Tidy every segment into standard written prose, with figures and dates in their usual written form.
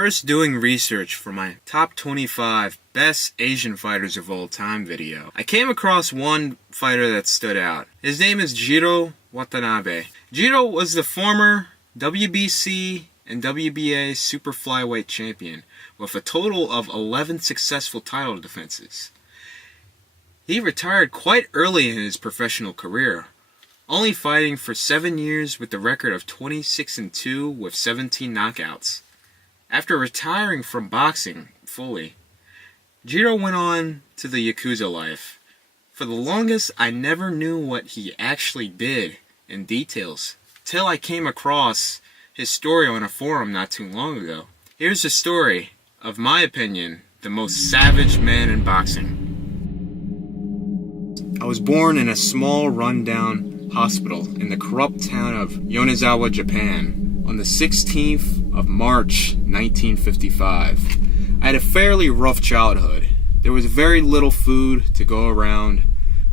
first doing research for my top 25 best Asian fighters of all time video, I came across one fighter that stood out. His name is Jiro Watanabe. Jiro was the former WBC and WBA super flyweight champion with a total of 11 successful title defenses. He retired quite early in his professional career, only fighting for 7 years with a record of 26-2 with 17 knockouts. After retiring from boxing fully, Jiro went on to the Yakuza life. For the longest, I never knew what he actually did in details, till I came across his story on a forum not too long ago. Here's the story of my opinion, the most savage man in boxing. I was born in a small rundown hospital in the corrupt town of Yonezawa, Japan, on the 16th of March 1955. I had a fairly rough childhood. There was very little food to go around.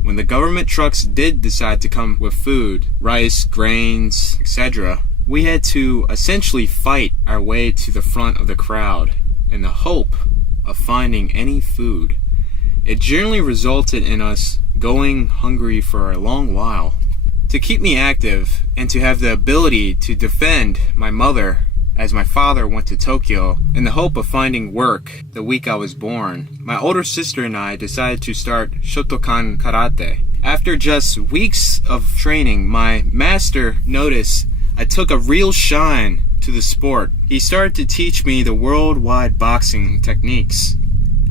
When the government trucks did decide to come with food, rice, grains, etc., we had to essentially fight our way to the front of the crowd in the hope of finding any food. It generally resulted in us going hungry for a long while. To keep me active and to have the ability to defend my mother as my father went to Tokyo in the hope of finding work the week I was born, my older sister and I decided to start Shotokan Karate. After just weeks of training, my master noticed I took a real shine to the sport. He started to teach me the worldwide boxing techniques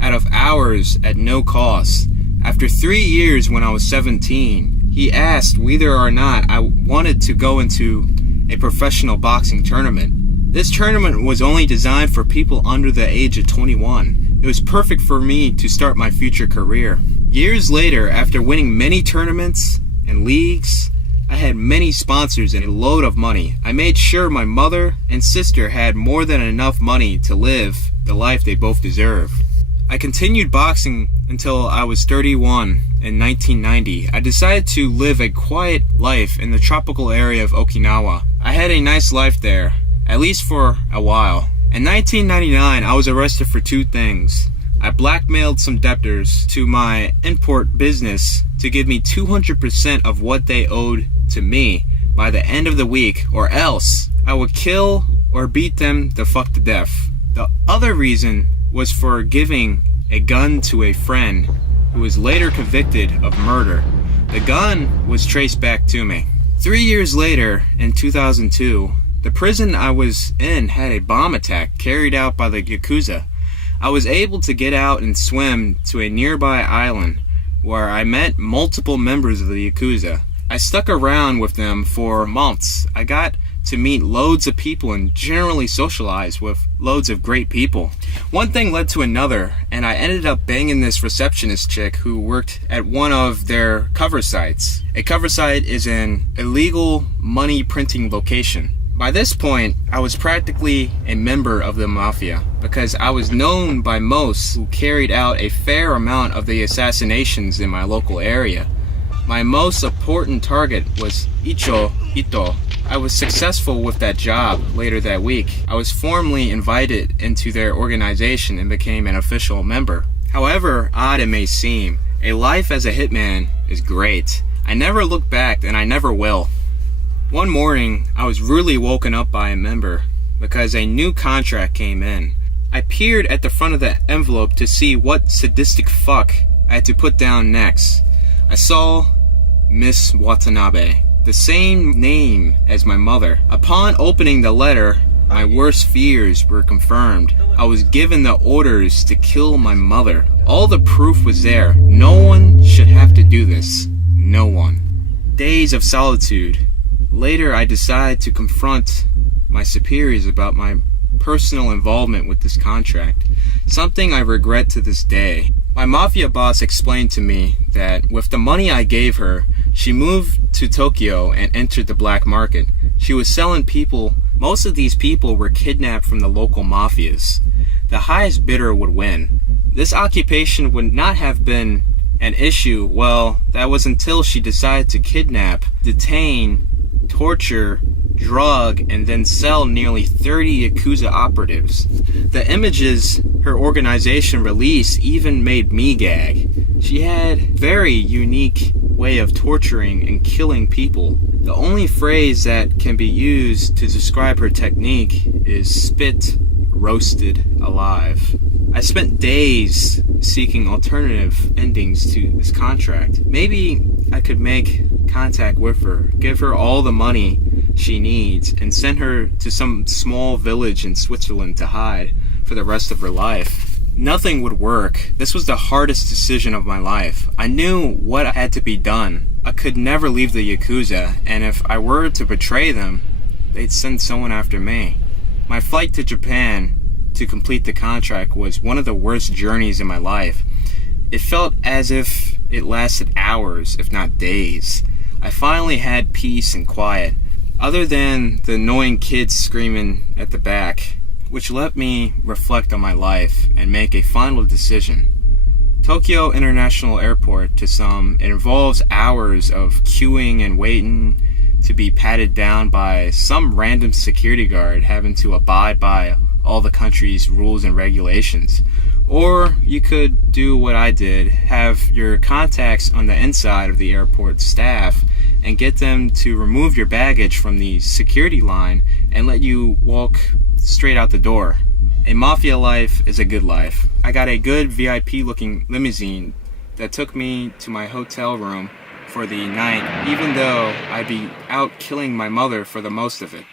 out of hours at no cost. After 3 years, when I was 17, he asked whether or not I wanted to go into a professional boxing tournament. This tournament was only designed for people under the age of 21. It was perfect for me to start my future career. Years later, after winning many tournaments and leagues, I had many sponsors and a load of money. I made sure my mother and sister had more than enough money to live the life they both deserve. I continued boxing until I was 31 in 1990. I decided to live a quiet life in the tropical area of Okinawa. I had a nice life there, at least for a while. In 1999, I was arrested for two things. I blackmailed some debtors to my import business to give me 200% of what they owed to me by the end of the week, or else I would kill or beat them the fuck to death. The other reason was for giving a gun to a friend who was later convicted of murder. The gun was traced back to me. 3 years later, in 2002, the prison I was in had a bomb attack carried out by the Yakuza. I was able to get out and swim to a nearby island where I met multiple members of the Yakuza. I stuck around with them for months. I got to meet loads of people and generally socialize with loads of great people. One thing led to another, and I ended up banging this receptionist chick who worked at one of their cover sites. A cover site is an illegal money printing location. By this point, I was practically a member of the mafia because I was known by most who carried out a fair amount of the assassinations in my local area. My most important target was Ito. I was successful with that job later that week. I was formally invited into their organization and became an official member. However odd it may seem, a life as a hitman is great. I never look back, and I never will. One morning, I was rudely woken up by a member because a new contract came in. I peered at the front of the envelope to see what sadistic fuck I had to put down next. I saw Miss Watanabe, the same name as my mother. Upon opening the letter, my worst fears were confirmed. I was given the orders to kill my mother. All the proof was there. No one should have to do this. No one. Days of solitude. Later, I decided to confront my superiors about my personal involvement with this contract, something I regret to this day. My mafia boss explained to me that with the money I gave her, she moved to Tokyo and entered the black market. She was selling people. Most of these people were kidnapped from the local mafias. The highest bidder would win. This occupation would not have been an issue, well, that was until she decided to kidnap, detain, torture, drug, and then sell nearly 30 Yakuza operatives. The images her organization released even made me gag. She had a very unique way of torturing and killing people. The only phrase that can be used to describe her technique is spit roasted alive. I spent days seeking alternative endings to this contract. Maybe I could make contact with her, give her all the money she needs, and send her to some small village in Switzerland to hide for the rest of her life. Nothing would work. This was the hardest decision of my life. I knew what had to be done. I could never leave the Yakuza, and if I were to betray them, they'd send someone after me. My flight to Japan to complete the contract was one of the worst journeys in my life. It felt as if it lasted hours, if not days. I finally had peace and quiet, other than the annoying kids screaming at the back, which let me reflect on my life and make a final decision. Tokyo International Airport, to some, it involves hours of queuing and waiting to be patted down by some random security guard having to abide by all the country's rules and regulations. Or you could do what I did, have your contacts on the inside of the airport staff and get them to remove your baggage from the security line and let you walk straight out the door. A mafia life is a good life. I got a good VIP looking limousine that took me to my hotel room for the night, even though I'd be out killing my mother for the most of it.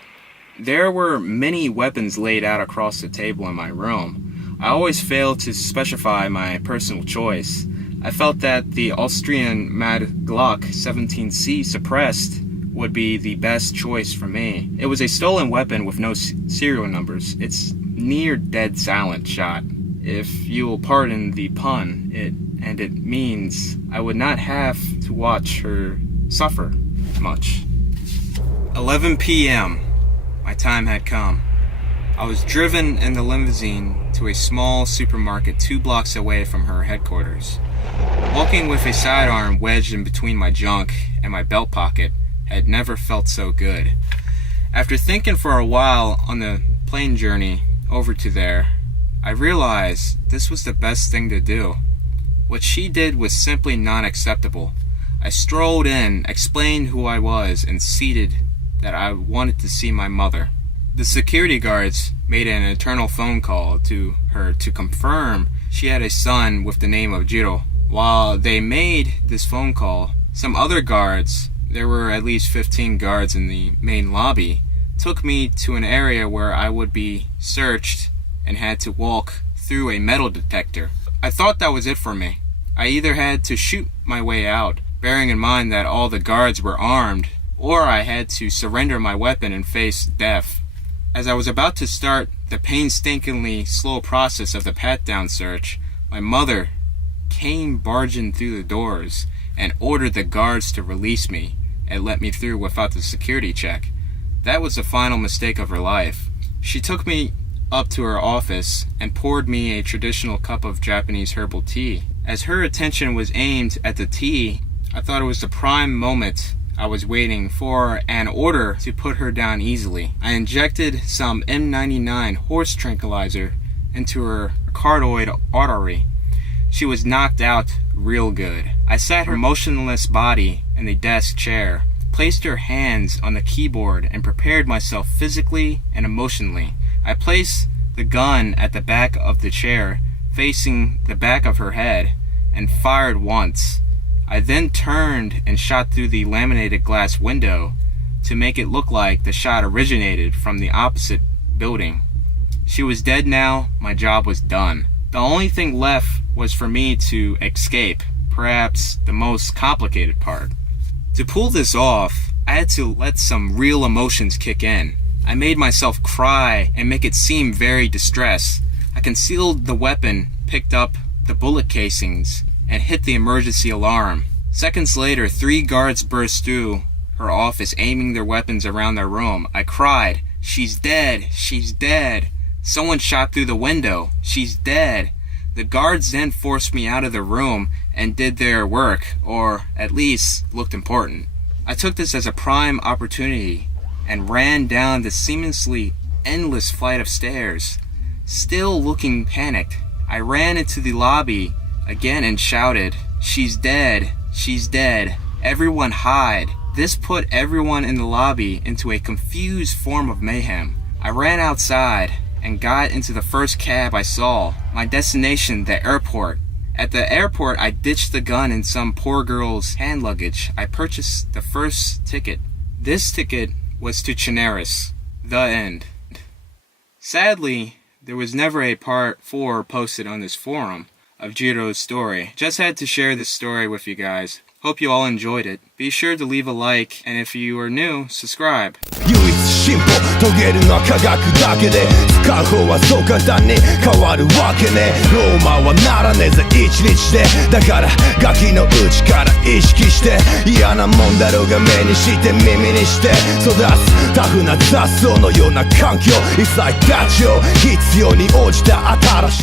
There were many weapons laid out across the table in my room. I always failed to specify my personal choice. I felt that the Austrian Mad Glock 17C suppressed would be the best choice for me. It was a stolen weapon with no serial numbers. It's near dead silent shot, if you will pardon the pun, it means I would not have to watch her suffer much. 11 p.m. My time had come. I was driven in the limousine to a small supermarket 2 blocks away from her headquarters. Walking with a sidearm wedged in between my junk and my belt pocket had never felt so good. After thinking for a while on the plane journey over to there, I realized this was the best thing to do. What she did was simply not acceptable. I strolled in, explained who I was, and stated that I wanted to see my mother. The security guards made an internal phone call to her to confirm she had a son with the name of Jiro. While they made this phone call, some other guards, there were at least 15 guards in the main lobby, took me to an area where I would be searched and had to walk through a metal detector. I thought that was it for me. I either had to shoot my way out, bearing in mind that all the guards were armed, or I had to surrender my weapon and face death. As I was about to start the painstakingly slow process of the pat-down search, my mother came barging through the doors and ordered the guards to release me and let me through without the security check. That was the final mistake of her life. She took me up to her office and poured me a traditional cup of Japanese herbal tea. As her attention was aimed at the tea, I thought it was the prime moment I was waiting for an order to put her down easily. I injected some M99 horse tranquilizer into her carotid artery. She was knocked out real good. I sat her motionless body in the desk chair, placed her hands on the keyboard, and prepared myself physically and emotionally. I placed the gun at the back of the chair, facing the back of her head, and fired once. I then turned and shot through the laminated glass window to make it look like the shot originated from the opposite building. She was dead now. My job was done. The only thing left was for me to escape, perhaps the most complicated part. To pull this off, I had to let some real emotions kick in. I made myself cry and make it seem very distressed. I concealed the weapon, picked up the bullet casings, and hit the emergency alarm. Seconds later, 3 guards burst through her office, aiming their weapons around their room. I cried, "She's dead! She's dead! Someone shot through the window! She's dead!" The guards then forced me out of the room and did their work, or at least looked important. I took this as a prime opportunity and ran down the seemingly endless flight of stairs. Still looking panicked, I ran into the lobby again and shouted, "She's dead! She's dead! Everyone hide!" This put everyone in the lobby into a confused form of mayhem. I ran outside and got into the first cab I saw. My destination, the airport. At the airport, I ditched the gun in some poor girl's hand luggage. I purchased the first ticket. This ticket was to Chinaris. The end. Sadly, there was never a part 4 posted on this forum of Jiro's story. Just had to share this story with you guys. Hope you all enjoyed it. Be sure to leave a like, and if you are new, subscribe. 唯一進歩遂げるのは科学だけで使う方はそう簡単に変わるわけねローマはならねえぜ一日でだからガキのうちから意識して嫌なもんだろうが目にして耳にして育つタフな雑草のような環境一切立ちを必要に応じた新しい